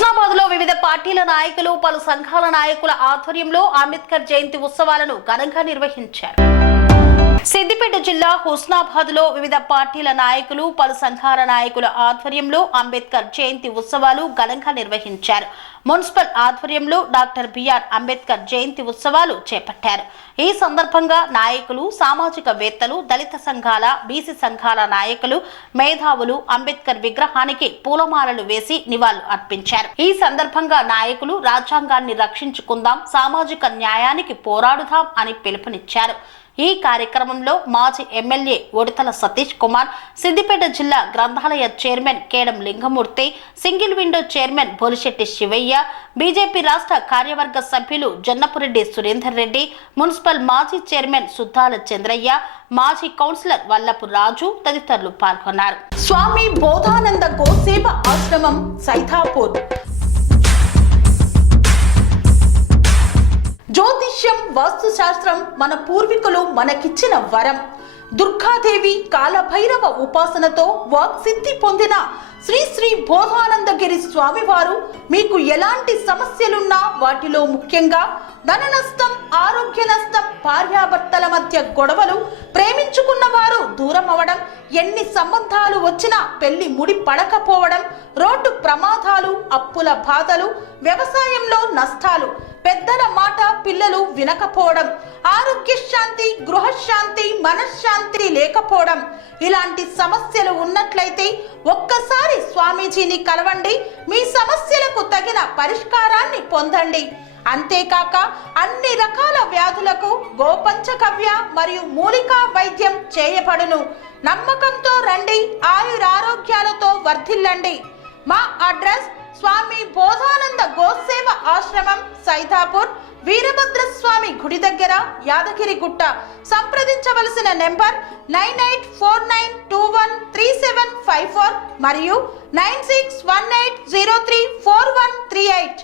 హుస్నాబాద్ లో వివిధ పార్టీల నాయకులు పలు సంఘాల నాయకుల ఆధ్వర్యంలో అంబేద్కర్ జయంతి ఉత్సవాలను ఘనంగా నిర్వహించారు. సిద్దిపేట జిల్లా హుస్నాబాద్ లో వివిధ పార్టీల నాయకులు పలు సంఘాల నాయకుల ఆధ్వర్యంలో అంబేద్కర్ జయంతి ఉత్సవాలు ఘనంగా నిర్వహించారు. మున్సిపల్ ఆధ్వర్యంలో డాక్టర్ బిఆర్ అంబేద్కర్ జయంతి ఉత్సవాలు చేపట్టారు. ఈ సందర్భంగా నాయకులు, సామాజికవేత్తలు, దళిత సంఘాల, బీసీ సంఘాల నాయకులు, మేధావులు అంబేద్కర్ విగ్రహానికి పూలమాలలు వేసి నివాళులు అర్పించారు. ఈ సందర్భంగా నాయకులు రాజ్యాంగాన్ని రక్షించుకుందాం, సామాజిక న్యాయానికి పోరాడుదాం అని పిలుపునిచ్చారు. ఈ కార్యక్రమంలో మాజీ ఎమ్మెల్యే ఒడితల సతీష్ కుమార్, సిద్దిపేట జిల్లా గ్రంథాలయ chairman Kedam Lingamurthy, single window chairman Bolishetti Shivaiah, BJP రాష్ట్ర కార్యవర్గ సభ్యులు జన్నపురెడ్డి సురేందర్ రెడ్డి, మున్సిపల్ మాజీ చైర్మన్ సుద్దాల చంద్రయ్య, మాజీ కౌన్సిలర్ వల్లపు రాజు తదితరులు పాల్గొన్నారు. స్వామి బోధానంద గోసేవ ఆశ్రమం సైథాపూర్. జ్యోతిష్యం, వాస్తుశాస్త్రం మన పూర్వీకులు మనకిచ్చిన వరం. దుర్గాదేవి, కాలభైరవ ఉపాసనతో వాక్సిద్ధి పొందిన శ్రీ శ్రీ బోధానందగిరి స్వామివారు మీకు ఎలాంటి సమస్యలున్నా, వాటిలో ముఖ్యంగా ధన నష్టం, ఆరోగ్య నష్టం, భార్యాభర్తల మధ్య గొడవలు, ప్రేమించుకున్న వారు దూరం అవడం, ఎన్ని సంబంధాలు వచ్చినా పెళ్లి ముడి పడకపోవడం, రోడ్డు ప్రమాదాలు, అప్పుల బాధలు, వ్యవసాయంలో నష్టాలు, పెద్దల మాట పిల్లలు వినకపోవడం, ఆరోగ్య శాంతి, గృహశాంతి, మనశ్శాంతి లేకపోవడం, ఇలాంటి సమస్యలు ఉన్నట్లయితే ఒక్కసారి స్వామీజీని కలవండి. మీ సమస్యలకు తగిన పరిష్కారాన్ని పొందండి. అంతేకాక అన్ని రకాల వ్యాధులకు గోపంచగవ్య మరియు మూలికా వైద్యం చేయబడును. నమ్మకంతో రండి, ఆయురారోగ్యాలతో వర్ధిల్లండి. మా అడ్రస్ స్వామి బోధానంద గోసేవ ఆశ్రమం సైథాపూర్, వీరభద్రస్వామి గుడి దగ్గర, యాదగిరిగుట్ట. సంప్రదించవలసిన నెంబర్ 9849213754 మరియు 9618034138.